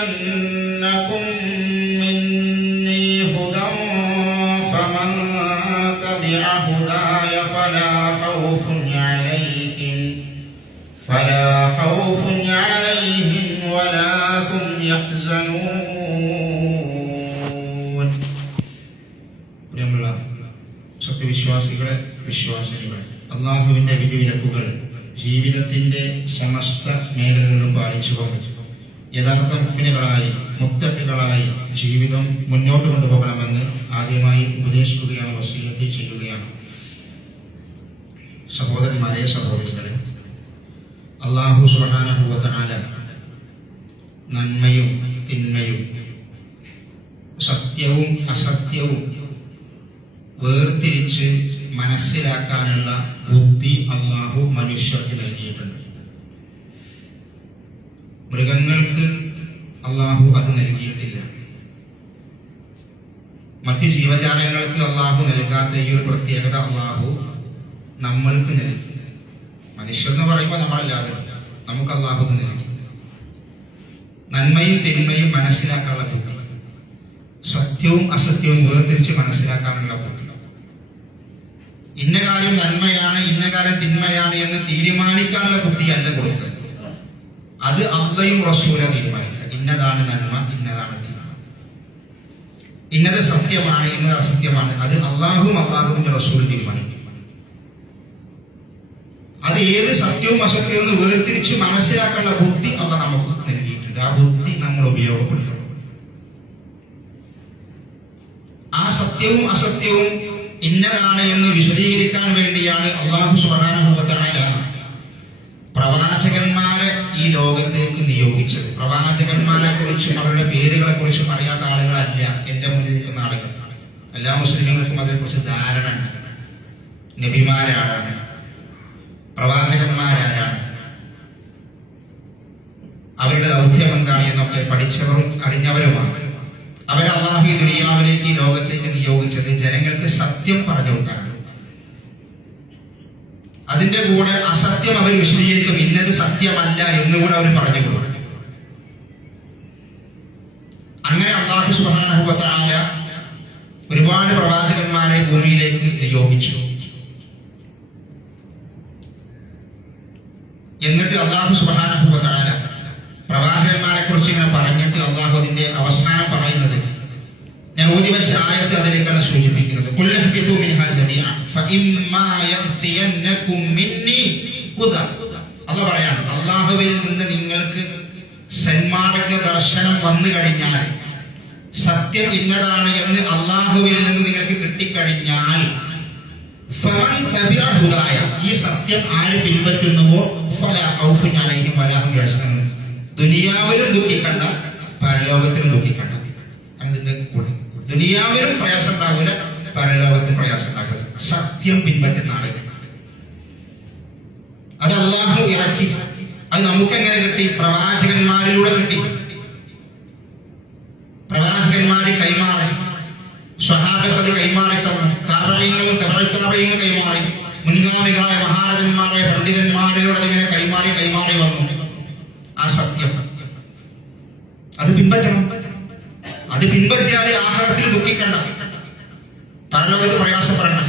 يأتينكم مني هدى فمن تبع هداي فلا خوف عليهم ولا هم يحزنون. പ്രിയമുള്ള സത്യവിശ്വാസികളെ, വിശ്വാസികളെ, അള്ളാഹുവിന്റെ വിധിവിലക്കുകൾ ജീവിതത്തിന്റെ സമസ്ത മേഖലകളിലും പാലിച്ചുകൊണ്ട് യഥാർത്ഥ മുഅ്മിനുകളായി, മുത്തഖികളായി ജീവിതം മുന്നോട്ട് കൊണ്ടുപോകണമെന്ന് ആദ്യമായി ഉപദേശിക്കുകയാണ്, വസീയത്ത് ചെയ്യുകയാണ്. സഹോദരന്മാരെ, സഹോദരികളെ, അല്ലാഹു സുബ്ഹാനഹു വ തആല നന്മയും തിന്മയും സത്യവും അസത്യവും വേർതിരിച്ച് മനസ്സിലാക്കാനുള്ള ബുദ്ധി അല്ലാഹു മനുഷ്യർക്ക് നൽകിയിട്ടുണ്ട്. മൃഗങ്ങൾക്ക് അല്ലാഹു അത് നൽകിയിട്ടില്ല. മറ്റ് ജീവജാലങ്ങൾക്ക് അല്ലാഹു നൽകാത്ത ഈ ഒരു പ്രത്യേകത അല്ലാഹു നമ്മൾക്ക് നൽകി. മനുഷ്യർ എന്ന് പറയുമ്പോൾ നമ്മളെല്ലാവരും, നമുക്ക് അല്ലാഹു നൽകി നന്മയും തിന്മയും മനസ്സിലാക്കാനുള്ള ബുദ്ധി, സത്യവും അസത്യവും വേർതിരിച്ച് മനസ്സിലാക്കാനുള്ള ബുദ്ധി. ഇന്ന കാര്യം നന്മയാണ്, ഇന്ന കാര്യം തിന്മയാണ് എന്ന് തീരുമാനിക്കാനുള്ള ബുദ്ധിയല്ല കൊടുത്തത്. അത് അള്ളയും റസൂലും തീരുമാനിക്കുക. ഇന്നതാണ് നന്മ, ഇന്നതാണ് തിന്മ, ഇന്നത് സത്യമാണ്, ഇന്നത് അസത്യമാണ്. അത് അള്ളാഹുവും അള്ളാഹുവിന്റെ റസൂലും തീരുമാനിക്കും. അത് ഏത് സത്യവും അസത്യവും എന്ന് വേർതിരിച്ച് മനസ്സിലാക്കാനുള്ള ബുദ്ധി അള്ള നമുക്ക് നൽകിയിട്ടുണ്ട്. ആ ബുദ്ധി നമ്മൾ ഉപയോഗപ്പെടുത്തണം. ആ സത്യവും അസത്യവും ഇന്നതാണ് എന്ന് വിശദീകരിക്കാൻ വേണ്ടിയാണ് അല്ലാഹു സുബ്ഹാനഹു വ തആല പ്രവാചകന്മാരെ ഈ ലോകത്തേക്ക് നിയോഗിച്ചത്. പ്രവാചകന്മാരെ കുറിച്ചും അവരുടെ പേരുകളെ കുറിച്ചും അറിയാത്ത ആളുകളല്ല എന്റെ മുന്നിൽ നിൽക്കുന്ന ആളുകൾ. എല്ലാ മുസ്ലിമുകൾക്കും അതിനെക്കുറിച്ച് ധാരണ ഉണ്ട്. നബിമാരാരാണ്, പ്രവാചകന്മാരാരാണ്, അവരുടെ ദൗത്യം എന്താണ് എന്നൊക്കെ പഠിച്ചവരും അറിഞ്ഞവരുമാണ്. അവരെ അല്ലാഹു ഈ ദുനിയാവിലേക്ക്, ഈ ലോകത്തേക്ക് നിയോഗിച്ചത് ജനങ്ങൾക്ക് സത്യം പറഞ്ഞു കൊടുക്കാനാണ്. അതിന്റെ കൂടെ അസത്യം അവർ വിശദീകരിക്കും. ഇന്നത് സത്യമല്ല എന്നുകൂടെ അവർ പറഞ്ഞു കൊടുക്കും. അങ്ങനെ അല്ലാഹു സുബ്ഹാനഹു വ തആല ഒരുപാട് പ്രവാചകന്മാരെ ഭൂമിയിലേക്ക് നിയോഗിച്ചു. എന്നിട്ട് അല്ലാഹു സുബ്ഹാനഹു വ തആല പ്രവാചകന്മാരെ കുറിച്ച് ഇങ്ങനെ പറഞ്ഞിട്ട് അല്ലാഹു അതിന്റെ അവസാനം പറയുന്നത്, ഞാൻ ഓതി വെച്ച ആയത്ത് അതിലേക്കാണ് സൂചിപ്പിക്കുന്നത്. ഖുൽഹബിതു മിൻഹാ ജമീഅ ഫഇമ്മാ യഅതിയന്നകും മിന്നി ഹുദാ. അല്ലാഹു പറയാണ്, അല്ലാഹുവിൽ നിന്ന് നിങ്ങൾക്ക് സന്മാർഗ്ഗ ദർശനം വന്നു കഴിഞ്ഞാൽ, സത്യം ഇന്നതാണ് എന്ന് അല്ലാഹുവിൽ നിന്ന് നിങ്ങൾക്ക് കിട്ടിക്കഴിഞ്ഞാൽ, ഫമൻ തബിഅ ഹുദായ, ഈ സത്യം ആര് പിൻപറ്റുന്നുവോ ഫലാ ഖൗഫുൻ അലൈഹിം വലാ ഹും യഹ്സനൂൻ, ദുനിയാവിലും ദുഃഖിക്കണ്ട, പരലോകത്തിലും ദുഃഖിക്കണ്ട. അതിന്റെ കൂടെ ദുനിയാവിലും പ്രയാസം ഉണ്ടാവില്ല, പരലോകത്തിലും പ്രയാസം ഉണ്ടാവില്ല. സത്യം പിൻപറ്റുന്ന ആളുകൾ അത് അല്ലാഹു ഇറക്കി. അത് നമുക്ക് എങ്ങനെ കിട്ടി? പ്രവാചകന്മാരിലൂടെ കിട്ടി. പ്രവാചകന്മാര് കൈമാറി, സ്വഹാബത്ത് അത് കൈമാറി തന്നു, താബഈങ്ങളും തബഈങ്ങളും കൈമാറി, മുൻഗാമികളായ മഹാരഥന്മാരായ പണ്ഡിതന്മാരിലൂടെ അതിങ്ങനെ കൈമാറി കൈമാറി വന്നു. ആ സത്യം അത് പിൻപറ്റണം. അത് പിൻപറ്റിയാലേ ആഖിറത്തിൽ ദുഃഖിക്കണ്ട, പരലോകത്ത് പ്രയാസപ്പെടണം.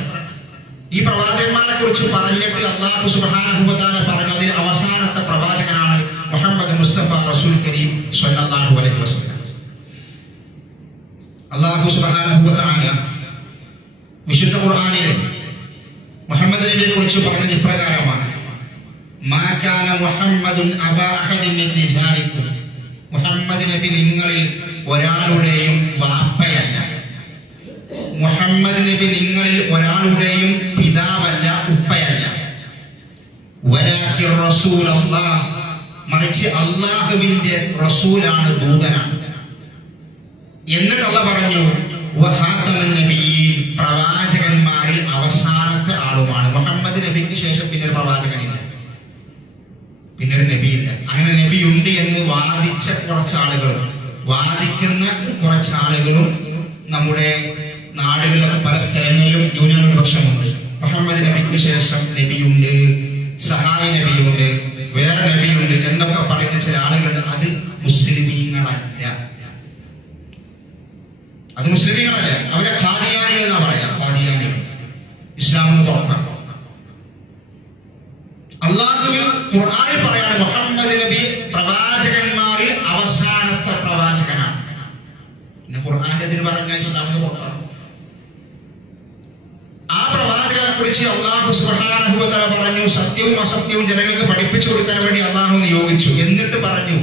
ഈ പ്രവാചകന്മാരെ കുറിച്ച് പറഞ്ഞിട്ട് അല്ലാഹു സുബ്ഹാനഹു വ തആല പറഞ്ഞു, അതിൽ അവസാനത്തെ പ്രവാചകനാണ് മുഹമ്മദ് മുസ്തഫ റസൂൽ കരീം സ്വല്ലല്ലാഹു അലൈഹി വസല്ലം. അല്ലാഹു സുബ്ഹാനഹു വ തആല വിശുദ്ധ ഖുർആനിലെ മുഹമ്മദ് നബിയെ കുറിച്ച് പറഞ്ഞത് ഇപ്രകാരമാണ്: മാ കാന മുഹമ്മദുൻ അബാ അഹദിൻ മിൻ റിജാലിക്കും, മുഹമ്മദ് നബി നിങ്ങളിൽ ഒരാളുടെയും വാപ്പയല്ല. മുഹമ്മദ് നബി നിങ്ങളിൽ ഒരാളുടെയും പിതാവല്ല, ഉപ്പയല്ല. വലാകിൻ റസൂലല്ലാഹ്, മറിച്ച് അല്ലാഹുവിന്റെ റസൂലാണ്, ദൂതനാണ്. എന്നിട്ട് അല്ലാഹ് പറഞ്ഞു വഖാതമുൻ നബിയ്യീൻ, പ്രവാചകന്മാരിൽ അവസാനത്തെ ആളുമാണ്. മുഹമ്മദ് നബിക്ക് ശേഷം പിന്നെ ഒരു പ്രവാചകനില്ല, പിന്നെ ഒരു നബിയില്ല. അങ്ങനെ നബിയുണ്ട് എന്ന് വാദിച്ച കുറച്ചാളുകളും വാദിക്കുന്ന കുറച്ചാളുകളും നമ്മുടെ നാടുകളിലൊക്കെ പല സ്ഥലങ്ങളിലും ന്യൂനപക്ഷമുണ്ട്. മുഹമ്മദ് നബിക്ക് ശേഷം നബിയുണ്ട്, സഹായ നബിയുണ്ട്, വേറെ നബിയുണ്ട് എന്നൊക്കെ പറയുന്ന ചില ആളുകളുണ്ട്. അത് മുസ്ലിമീങ്ങളല്ല. ഖുർആനിൽ പറയാണ് മുഹമ്മദ് നബി പ്രവാചകന്മാരിൽ അവസാനത്തെ പ്രവാചകനാണ്. പിന്നെ ഖുർആന്റെ ഇതിന് പറഞ്ഞ ഇസ്ലാമിന് പുറത്താണ്. ആ പ്രവാചകനെ കുറിച്ച് അല്ലാഹു സുബ്ഹാനഹു വ തആല പറഞ്ഞു, സത്യവും അസത്യവും ജനങ്ങൾക്ക് പഠിപ്പിച്ചു കൊടുക്കാൻ വേണ്ടി അല്ലാഹു നിയോഗിച്ചു. എന്നിട്ട് പറഞ്ഞു,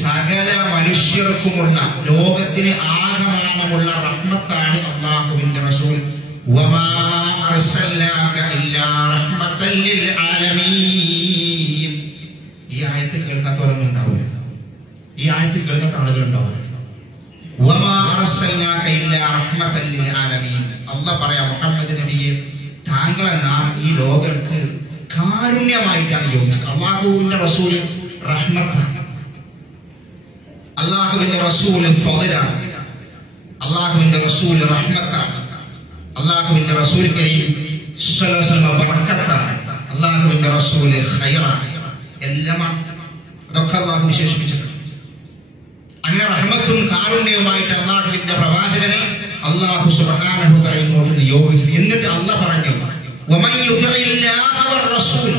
സകല മനുഷ്യർക്കുമുള്ള ലോകത്തിന് ആകമാനമുള്ള റഹ്മത്താണ് അല്ലാഹുവിന്റെ റസൂൽ. വമാ അർസൽനാക ഇല്ലാ റഹ്മത്തൽ ലിൽ ആലമീൻ. ഈ ആയത്ത് കേൾക്കാത്തവരൊന്നും ഉണ്ടാവില്ല. ഈ ആയത്ത് കേൾക്കാത്ത ആളുകൾ ഉണ്ടാവില്ല. വമാ അർസൽനാക ഇല്ലാ റഹ്മത്തൽ ലിൽ ആലമീൻ. അല്ലാഹു പറയാ, മുഹമ്മദ് നബിയെ താങ്കളെ നാം ഈ ലോകർക്ക് കാരുണ്യമായിട്ടാണ് നിയോഗിച്ചത്. അല്ലാഹുവിന്റെ റസൂൽ റഹ്മത്താണ്, അല്ലാഹുവിന്റെ റസൂൽ ഫളലാണ്, അല്ലാഹുവിന്റെ റസൂൽ റഹ്മത്താണ്, അല്ലാഹുവിന്റെ റസൂൽ കരീം സ്വല്ലല്ലാഹു അലൈഹി വസല്ലം ബറക്കത്താണ്, അല്ലാഹുവിന്റെ റസൂൽ ഖൈറാണ്, എല്ലാമാണ്. അതൊക്കെ അല്ലാഹു വിശേഷിപ്പിച്ചിട്ടുണ്ട്. അങ്ങനെ റഹ്മത്തും കാരുണ്യവുമായിട്ട് അല്ലാഹുവിന്റെ പ്രവാചകനെ അല്ലാഹു സുബ്ഹാനഹു വ തആല ഇങ്ങോട്ട് നിയോഗിച്ചു. എന്നിട്ട് അല്ലാഹു പറഞ്ഞു, വമൻ യുതിഇല്ലാഹ വറസൂൽ.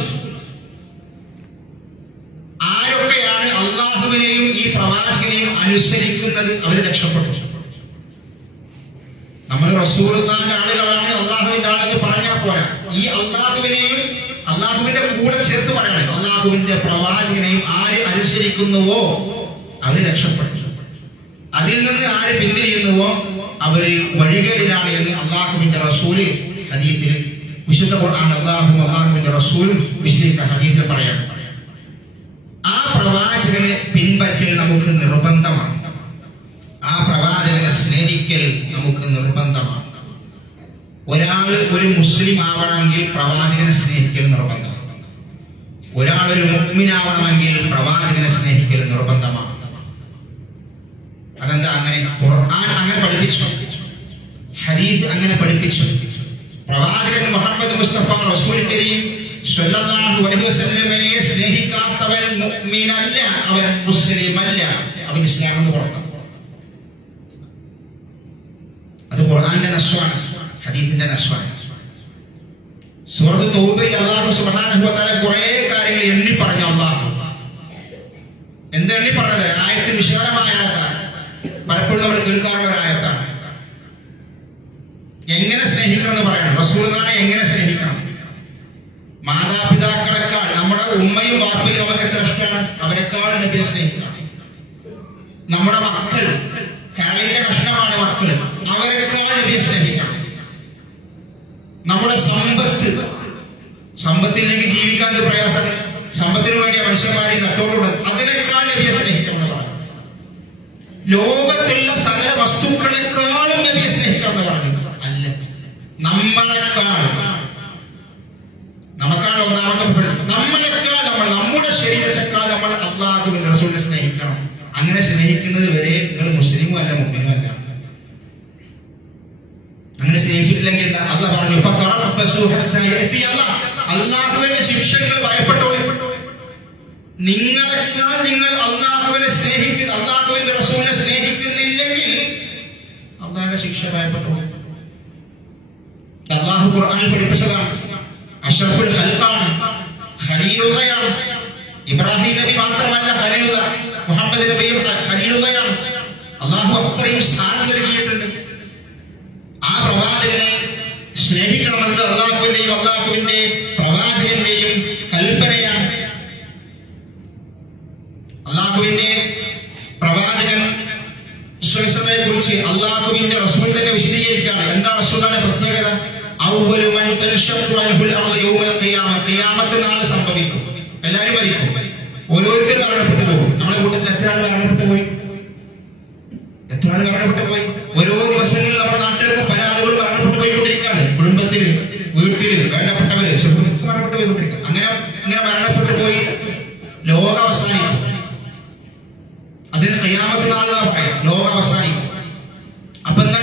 ആരൊക്കെയാണ് അല്ലാഹുവിനെയും ഈ പ്രവാചകനെയും അനുസരിക്കുന്നത് അവർ രക്ഷപ്പെട്ടു. നമ്മൾ റസൂലുള്ളാഹിന്റെ ആളുകളാണ്, അല്ലാഹുവിന്റെ ആളുകൾ പറഞ്ഞാൽ പോരാ. ഈ അല്ലാഹുവിനെയും അല്ലാഹുവിന്റെ കൂടെ ചേർത്ത് പറയണം. അല്ലാഹുവിന്റെ പ്രവാചകനെയും ആര് അനുസരിക്കുന്നുവോ അവര് രക്ഷപ്പെട്ടു. അതിൽ നിന്ന് ആര് പിന്തിരിയുന്നുവോ അവര് വഴികേടിലാണ് എന്ന് അല്ലാഹുവിന്റെ റസൂല് ഹദീസിൽ, വിശുദ്ധ ഖുർആൻ അല്ലാഹുവിന്റെ റസൂൽ വിശദീക ഹദീസിൽ പറയണം. ആ പ്രവാചകനെ പിൻപറ്റൽ നമുക്ക് നിർബന്ധമാണ്. ആ പ്രവാചകനെ സ്നേഹിക്കൽ നമുക്ക് നിർബന്ധമാണ്. ഒരാൾ ഒരു മുസ്ലിം ആവണമെങ്കിൽ പ്രവാചകനെ സ്നേഹിക്കൽ നിർബന്ധമാണ്. ഒരാൾ ഒരു മുഅ്മിനാവണമെങ്കിൽ പ്രവാചകനെ സ്നേഹിക്കൽ നിർബന്ധമാണ്. അതെന്താ അങ്ങനെ? ഖുർആൻ അങ്ങനെ പഠിപ്പിച്ചു, ഹദീസ് അങ്ങനെ പഠിപ്പിച്ചു. പ്രവാചകൻ മുഹമ്മദ് മുസ്തഫ റസൂൽ കരീം സ്വല്ലല്ലാഹു അലൈഹി വസല്ലമയെ സ്നേഹിക്കാത്തവൻ മുഅ്മിനല്ല, അവൻ മുസ്ലിമല്ല, അവൻ ഇസ്ലാമിൽ നിന്ന് പുറത്താണ്. അത് ഖുർആന്റെ നസ്വാണ്, ഹദീസിന്റെ നസ്വാണ്. സൂറത്ത് തൗബയിൽ അല്ലാഹു സുബ്ഹാനഹു വ തആല കുറേ കാര്യങ്ങൾ എണ്ണി പറഞ്ഞു. അല്ലാഹു എന്താ എണ്ണി പറഞ്ഞത്? ആയത്ത് വിശാലമായ ആയത്താണ്, പലപ്പോഴും നമ്മൾ കേൾക്കാറുള്ള ഒരു ആയത്താണ്. എങ്ങനെ സ്നേഹിക്കണം എന്ന് പറയണം. റസൂലുള്ളാഹിനെ എങ്ങനെ സ്നേഹിക്കണം? മാതാപിതാക്കളെക്കാൾ, നമ്മുടെ ഉമ്മയും വാപ്പയും നമുക്ക് എത്ര ഇഷ്ടമാണ്, അവരെക്കാൾ നബിയെ സ്നേഹിക്കണം. നമ്മുടെ മക്കൾ, കാലിന്റെ കഷ്ണമാണ് മക്കൾ, അവരെക്കാൾ നബിയെ സ്നേഹിക്കണം. നമ്മുടെ സമ്പത്തില്ലെങ്കിൽ ജീവിക്കാൻ പ്രയാസം, സമ്പത്തിന് വേണ്ടിയ മനുഷ്യന്മാരെ നട്ടോടുള്ളത്, അതിനേക്കാൾ നബിയെ സ്നേഹിക്കണം എന്ന് പറഞ്ഞു. ലോകത്തുള്ള സകല വസ്തുക്കളെക്കാളും നബിയെ സ്നേഹിക്കണം എന്ന് പറഞ്ഞു. അല്ല, നമുക്കാണ് ഒന്നാമത്തെ. നമ്മുടെ ശരീരത്തെക്കാൾ നമ്മൾ അല്ലാഹുവിന്റെ റസൂലിനെ സ്നേഹിക്കണം. അങ്ങനെ സ്നേഹിക്കുന്നത് വരെ നിങ്ങൾ മുസ്ലിമും അല്ല, മുഅ്മിനും അല്ല. അങ്ങനെ സ്നേഹിച്ചിട്ടില്ലെങ്കിൽ എന്താ? അല്ലാഹു പറഞ്ഞു, അല്ലാഹുവിന്റെ ശിക്ഷകൾ ഭയപ്പെട്ടു. നിങ്ങളെക്കാൾ നിങ്ങൾ അല്ലാഹുവിനെ സ്നേഹിക്കുന്ന, അല്ലാഹുവിന്റെ റസൂലിനെ സ്നേഹിക്കുന്നില്ലെങ്കിൽ അല്ലാഹുവിന്റെ ശിക്ഷ ഭയപ്പെട്ടു. അല്ലാഹു ഖുർആനിൽ പഠിപ്പിച്ചതാണ്. അഷ്റഫുൽ ഖൽഖാണ്, ഖലീലുള്ളയാണ്. ഇബ്രാഹിം നബി മാത്രമല്ല ഖലീലുള്ള, മുഹമ്മദ് നബിയും ഖലീലുള്ളയാണ്. അല്ലാഹു അത്രയും സ്ഥാനം നൽകിയിട്ടുണ്ട്. ആ പ്രവാചകനെ സ്നേഹിക്കണമെന്നത് അല്ലാഹുവിന്റെയും അല്ലാഹുവിന്റെ പ്രവാചകന്റെയും കൽപ്പനയാണ്. അല്ലാഹുവിന്റെ പ്രവാചകൻ സ്വയസമയെ കുറിച്ച് അല്ലാഹുവിന്റെ റസൂൽ തന്നെ വിശദീകരിക്കുകയാണ്. എന്താ റസൂലിന്റെ പ്രത്യേകത? ഖിയാമത്ത് നാൾ സംഭവിക്കും. എല്ലാവരും മരിക്കും, ഓരോരുത്തരും മരണപ്പെട്ടു പോകും. നമ്മുടെ കൂട്ടത്തിൽ എത്ര ആൾ മരണപ്പെട്ടു പോയി? ഓരോ ദിവസങ്ങളിൽ നമ്മുടെ നാട്ടിലൊക്കെ പല ആളുകൾ മരണപ്പെട്ടു പോയിക്കൊണ്ടിരിക്കുകയാണ്. കുടുംബത്തില്, വീട്ടില്, വേണ്ടപ്പെട്ടവര് മരണപ്പെട്ടു പോയിക്കൊണ്ടിരിക്കുക. അങ്ങനെ മരണപ്പെട്ടു പോയി ലോകം അവസാനിക്കും. അതിന് ഖിയാമത്ത് നാൾ പറയാം, ലോകം അവസാനിക്കും. അപ്പൊ എന്താ?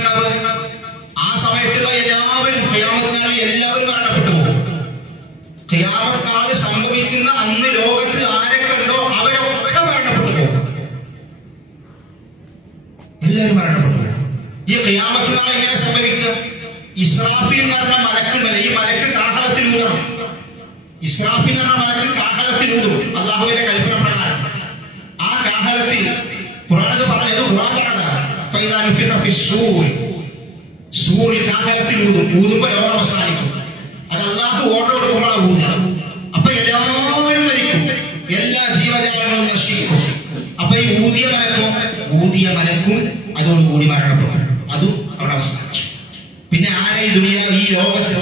ആ സമയത്തുള്ള എല്ലാവരും ഖിയാമത്ത് നാളിൽ എല്ലാവരും മരണപ്പെട്ടു പോകും. ഖിയാമത്ത് നാൾ സംഭവിക്കുന്ന അന്ന് ലോകത്ത് ആരൊക്കെ ഉണ്ടോ അവരൊക്കെ മരണപ്പെട്ടു പോകും. എല്ലാവരും മരണപ്പെട്ടു പോകും. ഈ ഖിയാമത്ത് നാൾ എങ്ങനെ സംഭവിക്കുക? ഇസ്രാഫീൽ എന്ന് പറഞ്ഞ മലക്കുണ്ടല്ലോ, ഈ മലക്ക് കാഹളത്തിൽ ഊതണം. ഇസ്രാഫീൽ എന്ന് പറഞ്ഞ മലക്ക് കാഹളത്തിൽ ഊതും. വനുഫിഖ ഫിസ്സൂർ, സൂറിൽ കാഹളത്തിൽ ഊതുമ്പോൾ ലോകം അവസാനിക്കും. അത് അല്ലാഹു ഓർഡർ കൊടുക്കുമ്പോഴാണ് ഊതുക. അപ്പൊ എല്ലാവരും മരിക്കും, എല്ലാ ജീവജാലങ്ങളും നശിക്കും. അപ്പൊ ഈ ഊതിയ മലക്കും അതോടുകൂടി മരണപ്പെടും. അതും അവിടെ അവസാനിച്ചു. പിന്നെ ആരെ ഈ ദുനിയ ഈ ലോകത്ത്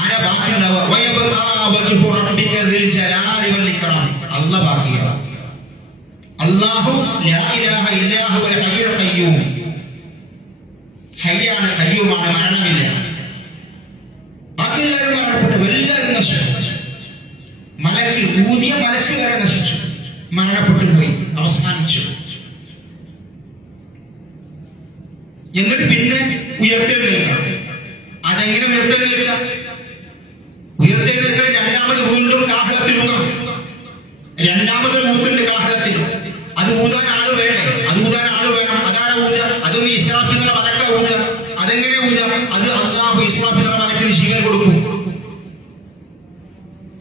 ആരെ ബാക്കിയുണ്ടാവുക? അല്ലാഹു ബാക്കിയാണ്. അല്ലാഹു ലാ ഇലാഹ ഇല്ലാ ഹുവൽ ഹയ്യുൽ ഖയ്യൂം, ഹയ്യാണ്, ഖയ്യൂമാണ്, മരണമില്ല. ബാക്കിയെല്ലാവരും മരണപ്പെട്ടു, എല്ലാവരും നശിച്ചു. മലക്ക് ഊതിയ മലക്ക് വരെ നശിച്ചു, മരണപ്പെട്ടു പോയി, അവസാനിച്ചു. എന്നിട്ട് പിന്നെ ഉയർത്തെഴുന്നേൽക്കണം. അതെങ്ങനെ ഉയർത്തെഴുന്നേൽക്കുക? ഉയർത്തെഴുന്നേൽക്കാൻ രണ്ടാമത് വീണ്ടും കാഹളത്തിൽ ഊതാം. രണ്ടാമത് ഊതുണ്ട് കാഹളത്തിൽ. അത് ഊതാൻ ആള് വേണ്ടേ? അത് ഊതാൻ ആള് വേണം. അതാണ് ഊതുക. അതും ഇസ്രാഫീലിന്റെ മലക്ക ഊതുക. അതെങ്ങനെ ഊതുക? അത് അല്ലാഹു ഇസ്രാഫീലിന്റെ മലക്കിന് ജീവൻ കൊടുക്കും.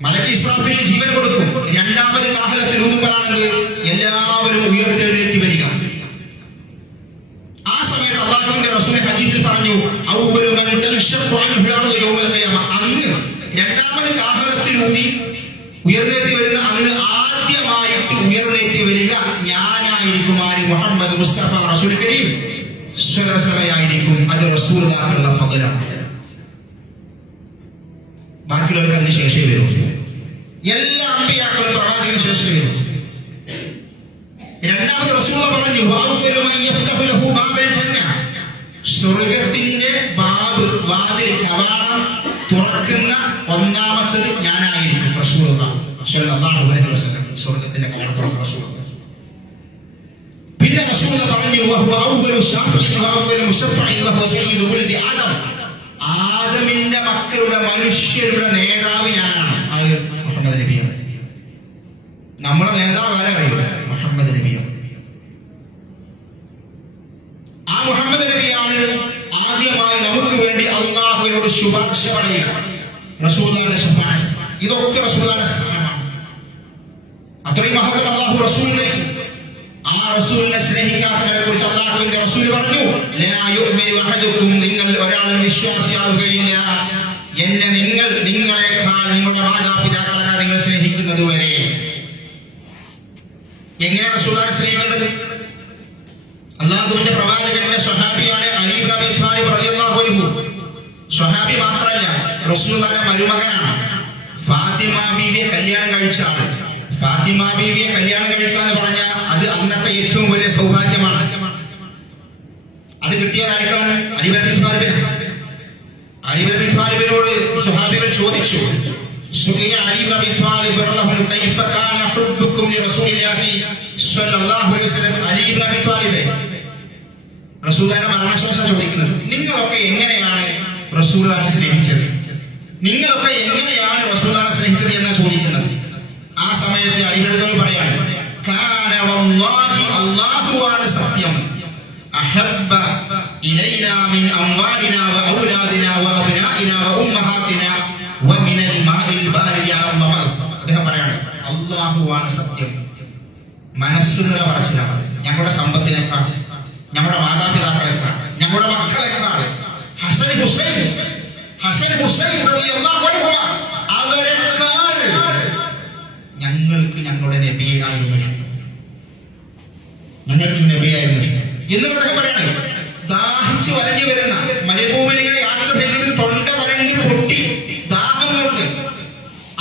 മലക്ക് ഇസ്രാഫീലിന് ജീവൻ കൊടുക്കും. രണ്ടാമത് കാഹളത്തിൽ ഊതുമ്പോഴാണെന്ന് എല്ലാവരും ഉയർത്തെഴുന്നേറ്റ് വരിക. ആ സമയത്ത് അല്ലാഹുവിന്റെ റസൂൽ ഹദീസിൽ പറഞ്ഞു, അവ്വലു മൻ തൻഷഖു അൻഹു അർളു യൗമൽ ഖിയാമ, അന്ന് രണ്ടാമത് കാഹളത്തിൽ ഊതി ഉയർന്നേറ്റി വരുന്ന അന്ന് ആദ്യമായിട്ട് ഉയർന്നേറ്റി വരിക ഞാനായിരിക്കും. ആര്? മുഹമ്മദ് മുസ്തഫ റസൂൽ കരീം സ്വല്ലല്ലാഹു അലൈഹി വസല്ലം ആയിരിക്കും. അത് റസൂലുള്ളാഹിന്റെ ഫضലാണ്. ബാക്കിയുള്ളവർക്ക് അതിന് ശേഷമേ വരും. എല്ലാ അമ്പിയാക്കളും പ്രവാചകന് ശേഷമേ വരും. രണ്ടാമത് റസൂൽ പറഞ്ഞു, വഅവ്വലു മൻ യഫ്തഹു ലഹു ബാബൽ ജന്ന, സ്വർഗ്ഗത്തിന്റെ വാതിൽ കവാടം തുറക്കുന്ന ഒന്നാമത്തത് ഞാനായിരിക്കും. റസൂലുള്ളാഹി സ്വല്ലല്ലാഹു അലൈഹി വസല്ലം സ്വർഗ്ഗത്തിന്റെ കവാടം തുറക്കുന്ന റസൂൽ. പിന്നെ റസൂൽ പറഞ്ഞു, വഹുവ അവ്വലു ശാഫിഇൻ വഅവ്വലു മുശഫ്ഫഇൻ വഹുവ സയ്യിദു വൽദി ആദം, ആദമിന്റെ മക്കളുടെ മനുഷ്യരുടെ നേതാവ് ഞാനാണ്. അത് മുഹമ്മദ് നബിയാണ്. നമ്മുടെ നേതാവ് ആരെ അറിയില്ല? മുഹമ്മദ് നബിയാണ്. ആ മുഹമ്മദ് നബിയാണ് ആദ്യമായി നമുക്ക് വേണ്ടി അല്ലാഹുവിനോട് ശുപാർശ പറയുക. റസൂലുള്ളാഹിയുടെ ശഫാഅത്ത്, ഇതൊക്കെ റസൂലുള്ളാഹിയുടെ സ്ഥാനമാണ്. അത്രയും മഹത്വം അല്ലാഹു റസൂലിനെ. ആ റസൂലിനെ സ്നേഹിക്കാത്തവരെ കുറിച്ച് അല്ലാഹുവിന്റെ റസൂൽ പറഞ്ഞു, ലാ യുഅ്മിനു അഹദുക്കും, നിങ്ങൾ ഒരാളും വിശ്വാസിയാവുകയില്ല എന്നെ നിങ്ങളെക്കാൾ നിങ്ങളുടെ മാതാപിതാക്കളെ നിങ്ങൾ സ്നേഹിക്കുന്നത് വരെ. എങ്ങനെയാണ് റസൂലുള്ളാഹിയെ സ്നേഹിക്കേണ്ടത്? അല്ലാഹുവിന്റെ പ്രവാചകന്റെ സ്വഹാബിയാണ് അലി ഇബ്നു അബീ ത്വാലിബ് റളിയല്ലാഹു അൻഹു. സ്വഹാബി മാത്രമല്ല, റസൂലുള്ളാഹിയുടെ മരുമകനാണ്. ഫാത്തിമ ബീവിയെ കല്യാണം കഴിച്ച ആള്. ഫാത്തിമ ബീവിയെ കല്യാണം കഴിക്കാന്ന് പറഞ്ഞാൽ അത് അന്നത്തെ ഏറ്റവും വലിയ സൗഭാഗ്യമാണ്. അത് കിട്ടിയതായിട്ടാണ് അലി ഇബ്നു അബീ ത്വാലിബിന്. അലി ഇബ്നു അബീ ത്വാലിബിനോട് സ്വഹാബികൾ ചോദിച്ചു, സുഖിയ അലി ഇബ്നു അബീ ത്വാലിബ് റളിയല്ലാഹു അൻഹു, കൈഫ കാന ഹുബ്ബുക്കും ലിറസൂലില്ലാഹി സ്വല്ലല്ലാഹു അലൈഹി വസല്ലം. അലി ഇബ്നു അബീ ത്വാലിബ് റസൂലുള്ളാഹിയുടെ മരണശേഷം ചോദിക്കുന്നത്, നിങ്ങളൊക്കെ എങ്ങനെയാണ് റസൂലുള്ളാഹിയെ സ്നേഹിച്ചത്? നിങ്ങളൊക്കെ എങ്ങനെയാണ് റസൂലുള്ളാഹിയെ സ്നേഹിച്ചത് എന്നാണ് ചോദിക്കുന്നത്. ആ സമയത്ത് അലി ഇബ്നു അബീ ത്വാലിബ് പറയാണ്, കാന വല്ലാഹി, അല്ലാഹുവാണ് സത്യം, അഹബ്ബ ഇലൈനാ മിൻ അംവാലിനാ വ ഔലാദിനാ വ അബ്നാഇനാ വ ഉമ്മഹാതിനാ വ മിനൽ മാഇൽ ബാരിദി അലാ അല്ലാഹ്. അദ്ദേഹം പറയാണ്, അല്ലാഹുവാണ് സത്യം. മനസ്സുകളെ പറച്ചിലാണ്. ഞങ്ങളുടെ സമ്പത്തിനേക്കാൾ, ഞങ്ങളുടെ മാതാപിതാക്കളെക്കാൾ, ഞങ്ങളുടെ മക്കളെക്കാൾ, ഹസൻ ഹുസൈൻ റളിയല്ലാഹു അൻഹുമ, അവരെക്കാൾ ഞങ്ങൾക്ക് ഞങ്ങളുടെ നബിയായിരുന്നു ഇഷ്ടം. ഞങ്ങൾക്ക് നബിയായിരുന്നു ഇഷ്ടം എന്ന് അദ്ദേഹം പറയാണ്. ദാഹിച്ച് വരഞ്ഞു വരുന്ന മരുഭൂമിയിലെ യാത്ര ചെയ്ത് തൊണ്ട വരഞ്ഞു പൊട്ടി ദാഹം കൊണ്ട്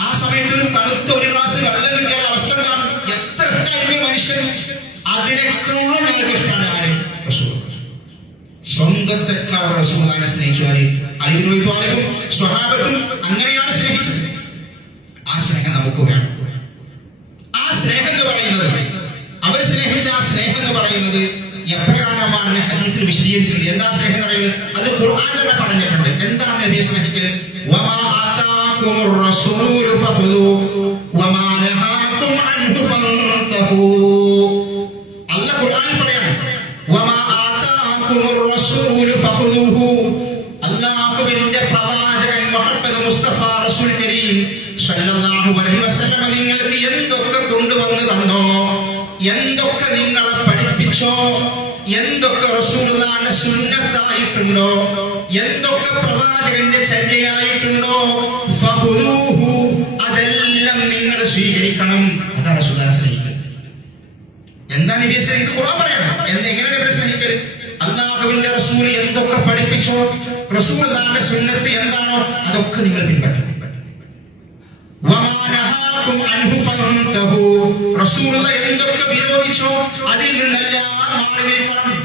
ആ സമയത്ത് ഒരു തണുത്ത ഒരു ഗ്ലാസ് വെള്ളം കിട്ടിയ അവസ്ഥ എന്താണ്? എത്ര ഇഷ്ടമായിരുന്നു മനുഷ്യൻ. അതിനേക്കാൾ ഞങ്ങൾക്ക് ഇഷ്ടമാണ് ആര്? റസൂൽ. സ്വന്തത്തെക്കാൾ റസൂലിനെ സ്നേഹിച്ചു ആര്? അലി ഇബ്നു അബീ ത്വാലിബും സ്വഹാബത്തും അങ്ങനെയാണ് സ്നേഹിച്ചത്. ആ സ്നേഹം നമുക്ക് വേണം. ആ സ്നേഹം എന്ന് പറയുന്നത്, അവർ സ്നേഹിച്ച ആ സ്നേഹം എന്ന് പറയുന്നത് എപ്രകാരമാണ് ഹദീസിൽ വിശദീകരിച്ചത്? എന്താ സ്നേഹം എന്ന് പറയുന്നത്? അത് ഖുർആൻ തന്നെ പറഞ്ഞിട്ടുണ്ട്. എന്താണ് നബിയെ സ്നേഹിക്കൽ? വമാ ആതാകുമുർ റസൂലു ഫഖുദൂഹു വമാ നഹാകും അൻഹു ഫൻതഹൂ. അല്ലാഹു ഖുർആനിൽ പറയാണ്, വമാ ആതാകുമുർ റസൂലു ഫഖുദൂഹു. അല്ലാഹുവിന്റെ പ്രവാചകൻ മുഹമ്മദ് മുസ്തഫ റസൂൽ കരീം സ്വല്ലല്ലാഹു അലൈഹി വസല്ലം നിങ്ങൾക്ക് എന്തൊക്കെ കൊണ്ടുവന്നു തന്നോ, എന്തൊക്കെ നിങ്ങളെ പഠിപ്പിച്ചോ, എന്തൊക്കെ റസൂൽ സുന്നത്തായിട്ടുണ്ടോ, എന്തൊക്കെ പ്രവാചകന്റെ ചര്യയായിട്ടുണ്ടോ, ഫഖുദൂഹു, അതെല്ലാം നിങ്ങൾ സ്വീകരിക്കണം. അതാണ് റസൂലുള്ളാഹിനെ സ്നേഹിക്കൽ. എന്താണ് നബിയെ സ്നേഹിക്കൽ? ഖുർആൻ പറയണം. എങ്ങനെ നബിയെ സ്നേഹിക്കൽ? അല്ലാഹുവിന്റെ റസൂൽ എന്തൊക്കെ പഠിപ്പിച്ചോ, റസൂലുള്ളാഹിന്റെ സുന്നത്ത് എന്താണോ അതൊക്കെ നിങ്ങൾ പിൻപറ്റണം. റസൂലുള്ളാഹി എന്തൊക്കെ വിരോധിച്ചോ അതിൽ നിന്നെല്ലാം മാറി നിൽക്കണം.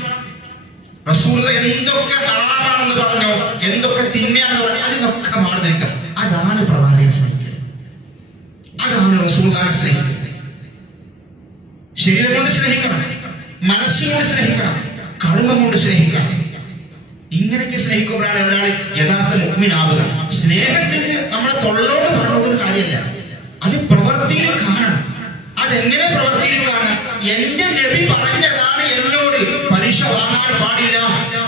റസൂലുള്ളാഹി എന്തൊക്കെ ഹറാമാണെന്ന് പറഞ്ഞോ, എന്തൊക്കെ തിന്മയാണെന്ന് പറഞ്ഞോ അതിനൊക്കെ മാറി നിൽക്കണം. അതാണ് പ്രവാചകനെ സ്നേഹിക്കുന്നത്. അതാണ് റസൂലുള്ളാഹിനെ സ്നേഹിക്കുന്നത്. ശരീരം കൊണ്ട് സ്നേഹിക്കണം, മനസ്സുകൊണ്ട് സ്നേഹിക്കണം, കർമ്മം കൊണ്ട് സ്നേഹിക്കണം. ഇങ്ങനെയൊക്കെ സ്നേഹിക്കുമ്പോഴാണ് ഒരാൾ യഥാർത്ഥ മുഅ്മിനാവുക. സ്നേഹത്തിന്റെ നമ്മുടെ തൊള്ളോട് പറഞ്ഞൊരു കാര്യമല്ല, അത് പ്രവൃത്തിയിൽ കാണണം. അതെങ്ങനെ പ്രവൃത്തിയിൽ കാണാം? എന്റെ നബി പറഞ്ഞതാണ്, എന്നോട് പലിശ വാങ്ങാൻ പാടില്ല.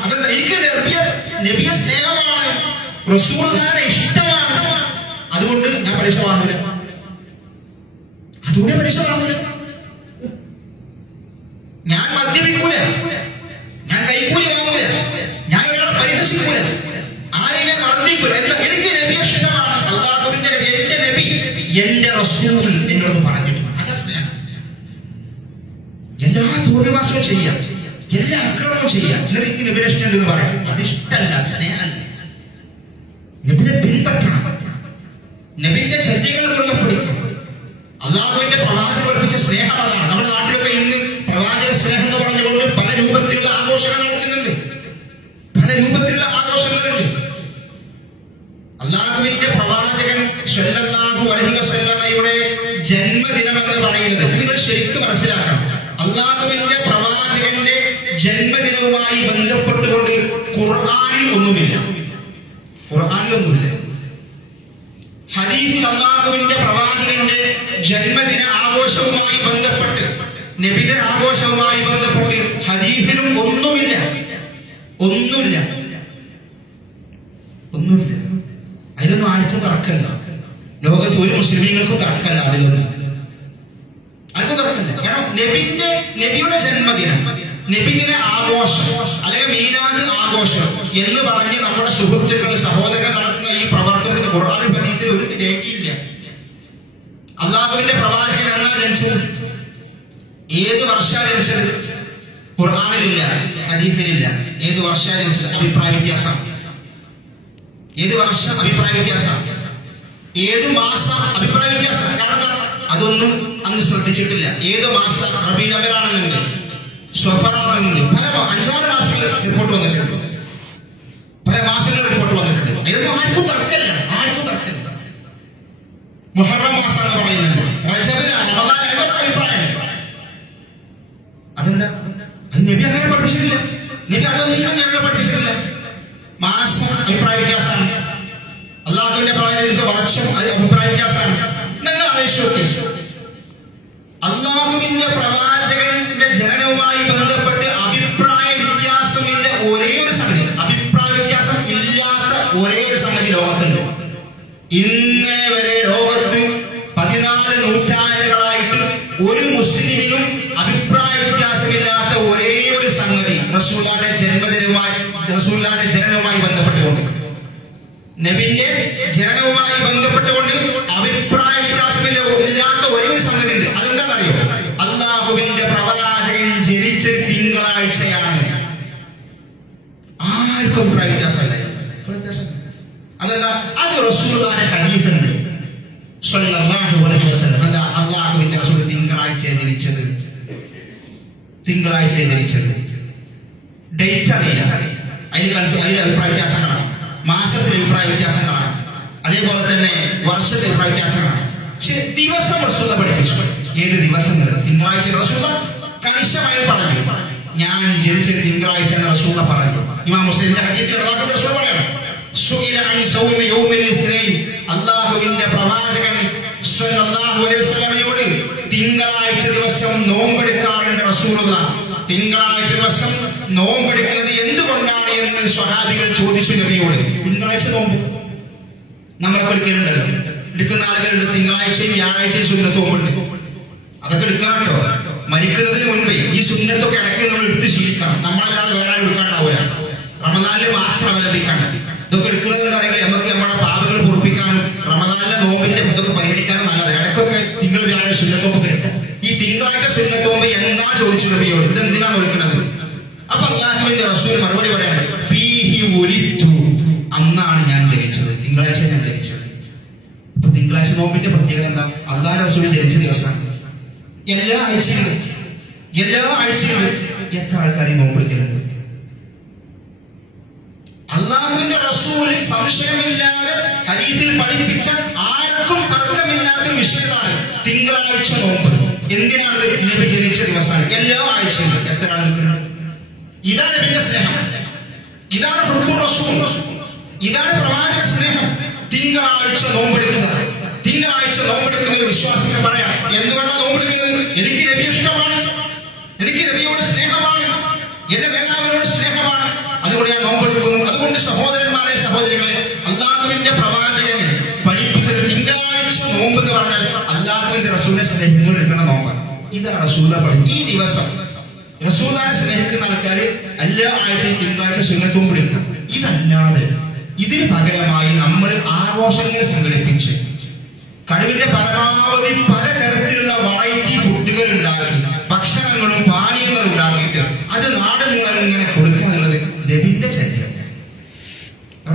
അതെന്താ? എനിക്ക് നബിയെ സ്നേഹമാണ്, റസൂലുള്ളാഹിനെ ഇഷ്ടമാണ്, അതുകൊണ്ട് ഞാൻ പലിശ വാങ്ങില്ല. അതുകൊണ്ട് പലിശ വാങ്ങില്ല. ഞാൻ മദ്യപിക്കൂല, ഞാൻ കൈക്കൂലി വാങ്ങൂല, ഞാൻ ഒരാളെ പരിഹസിക്കൂല, ആരെയും മർദ്ദിക്കൂല. എന്താ? എനിക്ക് നബി ഇഷ്ടമാണ്, അല്ലാഹുവിന്റെ നബി, എന്റെ നബി, എന്റെ റസൂൽ എന്നോട് പറഞ്ഞിട്ടുണ്ട്. അതാ സ്നേഹം. എല്ലാ തോന്നിവാസവും ചെയ്യാം, എല്ലാ അക്രമവും ചെയ്യാം, എനിക്ക് നബിയെ ഇഷ്ടമുണ്ടെന്ന് പറയാം. അത് ഇഷ്ടമല്ല, സ്നേഹമല്ല. നബിയെ പിൻപറ്റണം, നബിന്റെ ചര്യകൾ മുറുകെ പിടിക്കണം. അല്ലാഹുവിന്റെ പ്രവാചകൻ പഠിപ്പിച്ച സ്നേഹം അതാണ്. നമ്മുടെ നാട്ടിലൊക്കെ ഇന്ന് പ്രവാചക സ്നേഹം എന്ന് പറഞ്ഞുകൊണ്ട് പല രൂപത്തിലുള്ള ആഘോഷങ്ങൾ നടത്തുന്നുണ്ട്, പല രൂപത്തിലുള്ള ആഘോഷങ്ങളുണ്ട്. അല്ലാഹുവിന്റെ പ്രവാചകൻ സ്വല്ലല്ലാഹു അലൈഹി വസല്ലമയുടെ ജന്മദിനം എന്ന് പറയുന്നത് നിങ്ങൾ ശരിക്കും മനസ്സിലാക്കണം. അല്ലാഹുവിന്റെ പ്രവാചകന്റെ ജന്മദിനവുമായി ബന്ധപ്പെട്ടുകൊണ്ട് ഖുർആനിൽ ഒന്നുമില്ല, ഖുർആനിലൊന്നുമില്ല. ഹദീസിൽ അല്ലാഹുവിന്റെ പ്രവാചകന്റെ ജന്മദിന ആഘോഷവുമായി ബന്ധപ്പെട്ട്, നബിദിന ആഘോഷവുമായി ബന്ധപ്പെട്ട് ഹദീസിലും ഒന്നുമില്ല, ഒന്നുമില്ല, ഒന്നുമില്ല. അതിലൊന്നും ആർക്കും തർക്കമില്ല. ലോകത്ത് ഒരു മുസ്ലിമീങ്ങൾക്കും തർക്കമില്ല, അതിലൊന്നും ആർക്കും തർക്കമില്ല. കാരണം നബിയുടെ ജന്മദിനം, നബിദിന ആഘോഷം അല്ലെങ്കിൽ മീലാദ് ആഘോഷം എന്ന് പറഞ്ഞ് നമ്മുടെ സുഹൃത്തുക്കൾ, സഹോദരങ്ങൾ നടത്തുന്ന ഈ പ്രവർത്തനത്തിന് ഖുർആനിൽ ഹദീസിൽ ഒരു രേഖയില്ല. അല്ലാഹുവിന്റെ പ്രവാചകൻ എന്നാ ജനിച്ചത്? ഏത് വർഷമാണ് ജനിച്ചത്? ഖുർആനിലില്ല, ഹദീസിലില്ല. ഏത് വർഷമാണ് ജനിച്ചത്? അഭിപ്രായ വ്യത്യാസം. ഏത് വർഷം? അഭിപ്രായ വ്യത്യാസം. ഏത് മാസം? അഭിപ്രായ വ്യത്യാസം. കാരണം അതൊന്നും അന്ന് ശ്രദ്ധിച്ചിട്ടില്ല. ഏത് മാസം? റബീഉൽ അവ്വലാണെന്നുണ്ട്, സ്വഫറാണെന്നുണ്ട്, പല 5-6 മാസങ്ങൾ റിപ്പോർട്ട് വന്നിട്ടുണ്ട്, പല മാസങ്ങൾ റിപ്പോർട്ട് വന്നിട്ടുണ്ട്. അതിലൊന്നും ആർക്കും തർക്കമില്ല, ആർക്കും തർക്കമില്ല. മുഹറം മാസം എന്ന് പറയുന്നുണ്ട്, റജബിലാണ്, റമദാനിലാണ്, എന്നൊക്കെ അഭിപ്രായമുണ്ട്. അതെന്താ? അത് നബി അങ്ങനെ പഠിപ്പിച്ചിട്ടില്ല. നബി അതൊന്നും ഞങ്ങൾ പഠിപ്പിച്ചിട്ടില്ല. മാസം അഭിപ്രായ വ്യത്യാസമാണ്. അല്ലാഹുവിന്റെ പ്രവാചകൻ വർഷം അഭിപ്രായ വ്യത്യാസമാണ്. നിങ്ങൾ ആലോചിച്ച് നോക്കി, അല്ലാഹുവിന്റെ പ്രവാചകന്റെ ജനനവുമായി ബന്ധപ്പെട്ട് അഭിപ്രായ വ്യത്യാസമില്ല ഒരേ ഒരു സംഗതി, അഭിപ്രായ വ്യത്യാസം ഇല്ലാത്ത ഒരേ ഒരു സംഗതി ലോകത്തുണ്ട്. ഇന്നേ വരെ ലോകത്ത് 14 നൂറ്റാണ്ടുകളായിട്ട് ഒരു മുസ്ലിമിനും അഭിപ്രായ വ്യത്യാസമില്ലാത്ത ഒരേ ഒരു സംഗതി റസൂലുള്ളാഹിയുടെ ജനനവുമായി ബന്ധപ്പെട്ടുകൊണ്ട്, നബിന്റെ ജനനവുമായി ബന്ധപ്പെട്ടുകൊണ്ട് അഭിപ്രായ വ്യത്യാസമില്ലാത്ത ഒരേ ഒരു സംഗതി ഉണ്ട്. അതെന്താണെന്നറിയോ? അല്ലാഹുവിന്റെ പ്രവാചകൻ ജനിച്ച തിങ്കളാഴ്ചയാണ്. ആർക്കും അഭിപ്രായ വ്യത്യാസമല്ല. അതെന്താ? അത് റസൂലുള്ളാഹിയുടെ ഹദീസുണ്ട്, സ്വല്ലല്ലാഹു അലൈഹി വസല്ലം. എന്താ? അല്ലാഹുവിന്റെ റസൂൽ തിങ്കളാഴ്ചയാണ് ജനിച്ചത്, തിങ്കളാഴ്ചയാണ് ജനിച്ചത്. ഡേറ്റ് അറിയില്ല, അതിൽ അഭിപ്രായ വ്യത്യാസങ്ങളാണ്, മാസത്തിൽ അഭിപ്രായ വ്യത്യാസങ്ങളാണ്, അതേപോലെ തന്നെ വർഷത്തിൽ അഭിപ്രായ വ്യത്യാസങ്ങളാണ്. പക്ഷെ ദിവസം റസൂൽ പഠിപ്പിച്ചു. ഏത് ദിവസങ്ങൾ? തിങ്കളാഴ്ച റസൂൽ കണിശമായി പറഞ്ഞു, ഞാൻ ജനിച്ചത് തിങ്കളാഴ്ച എന്ന് റസൂൽ പറഞ്ഞു. ഇമാം മുസ്ലിമിന്റെ ഹദീസിൽ റസൂൽ പറയണം, അല്ലാഹുവിന്റെ പ്രവാചകൻ സ്വല്ലല്ലാഹു അലൈഹി വസല്ലമയോട് തിങ്കളാഴ്ച ദിവസം നോമ്പെടുക്കാറുണ്ട് റസൂലുള്ളാഹ്. തിങ്കളാഴ്ച ദിവസം നോമ്പെടുക്കുന്നത് എന്തുകൊണ്ടാണ് എന്ന് സ്വഹാബികൾ ചോദിച്ചു നബിയോട്. തിങ്കളാഴ്ച നോമ്പ് നമ്മളൊക്കെ എടുക്കുന്നുണ്ടല്ലോ, എടുക്കുന്ന ആളുകളുണ്ട്. തിങ്കളാഴ്ചയും വ്യാഴാഴ്ചയും സുന്നത്ത് നോമ്പുണ്ട്, അതൊക്കെ എടുക്കാറുണ്ടോ? മരിക്കുന്നതിന് മുൻപേ ഈ സുന്നത്തൊക്കെ ഇടയ്ക്ക് നമ്മൾ എടുത്ത് ശീലിക്കണം. നമ്മളല്ലാതെ വേറെ ആരും എടുക്കാണ്ടാവില്ല. റമദാനിൽ മാത്രം അവലംബിക്കണം. ഇതൊക്കെ എടുക്കുന്നത് എന്ന് പറയുമ്പോൾ നമുക്ക് നമ്മുടെ പാപങ്ങൾ പൊറുപ്പിക്കാനും റമദാനിലെ നോമ്പിന്റെ ഇതൊക്കെ പരിഹരിക്കാനും നല്ലത്. ഇടയ്ക്കൊക്കെ തിങ്കൾ വ്യാഴാഴ്ച സുന്നത്തോമ്പ് കിട്ടും. ഈ തിങ്കളാഴ്ച സുന്നത്തോമ്പ് എന്താ ചോദിച്ചു നബിയോട്, ഇത് എന്തിനാ നോക്കുന്നത്? അപ്പൊ അല്ലാഹുവിന്റെ റസൂൽ മറുപടി പറയണത് ഫീഹി ഉലിതു, അന്നാണ് ഞാൻ ജനിച്ചത്, തിങ്കളാഴ്ച ഞാൻ ജനിച്ചത്. അപ്പൊ തിങ്കളാഴ്ച നോമ്പിന്റെ പ്രത്യേകത എന്താ? അല്ലാഹു റസൂൽ ജനിച്ച ദിവസമാണ്. എല്ലാ ആഴ്ചകളും എത്ര ആൾക്കാർ നോമ്പെടുക്കുന്നുണ്ട്? അല്ലാഹുവിന്റെ റസൂൽ സംശയമില്ലാതെ ഹദീസിൽ പഠിപ്പിച്ച ആർക്കും തർക്കമില്ലാത്തൊരു വിഷയമാണ് തിങ്കളാഴ്ച നോമ്പ്. എന്തിനാണ്? നബി ജനിച്ച ദിവസമാണ്. എല്ലാ ആഴ്ചയിലും എത്ര ആളുകൾ? ഇതാണ് നബിയുടെ സ്നേഹം, ഇതാണ് റസൂൽ, ഇതാണ് പ്രവാചക സ്നേഹം. തിങ്കളാഴ്ച നോമ്പെടുക്കുക. തിങ്കളാഴ്ച നോമ്പെടുക്കുന്ന വിശ്വാസികൾ പറയാം, എന്തുകൊണ്ടാണ് നോമ്പെടുക്കുന്നത്? എനിക്ക് നബി ഇഷ്ടമാണ്, എനിക്ക് നബിയോട് സ്നേഹമാണ്, എന്റെ നേതാവിനോട് സ്നേഹമാണ്, അതുകൊണ്ട് ഞാൻ നോമ്പെടുക്കുന്നു. അതുകൊണ്ട് സഹോദരന്മാരെ, സഹോദരികളെ, അല്ലാഹുവിന്റെ പ്രവാചകൻ പഠിപ്പിച്ചത് തിങ്കളാഴ്ച നോമ്പ് എന്ന് പറഞ്ഞാൽ അല്ലാഹുവിന്റെ റസൂലിനെ സ്നേഹിക്കുന്ന നോമ്പാണ്. ഇതാണ് റസൂലുള്ളാഹി പഠിച്ചത്. ഈ ദിവസം റസൂലുള്ളാഹിനെ സ്നേഹിക്കുന്ന ആൾക്കാർ എല്ലാ ആഴ്ചയും തിങ്കളാഴ്ച സുന്നത്ത് നോമ്പ് എടുക്കാം. ഇതല്ലാതെ ഇതിന് പകരമായി നമ്മൾ ആഘോഷങ്ങൾ സംഘടിപ്പിച്ച് കഴിവിന്റെ പരമാവധി പലതരത്തിലുള്ള വെറൈറ്റി ഫുഡുകൾ ഉണ്ടാക്കി, ഭക്ഷണങ്ങളും പാനീയങ്ങളും ഉണ്ടാക്കിയിട്ട് അത് നാടുകളിൽ ഇങ്ങനെ കൊടുക്കുക എന്നുള്ളത് നബിന്റെ ചര്യയാണ്.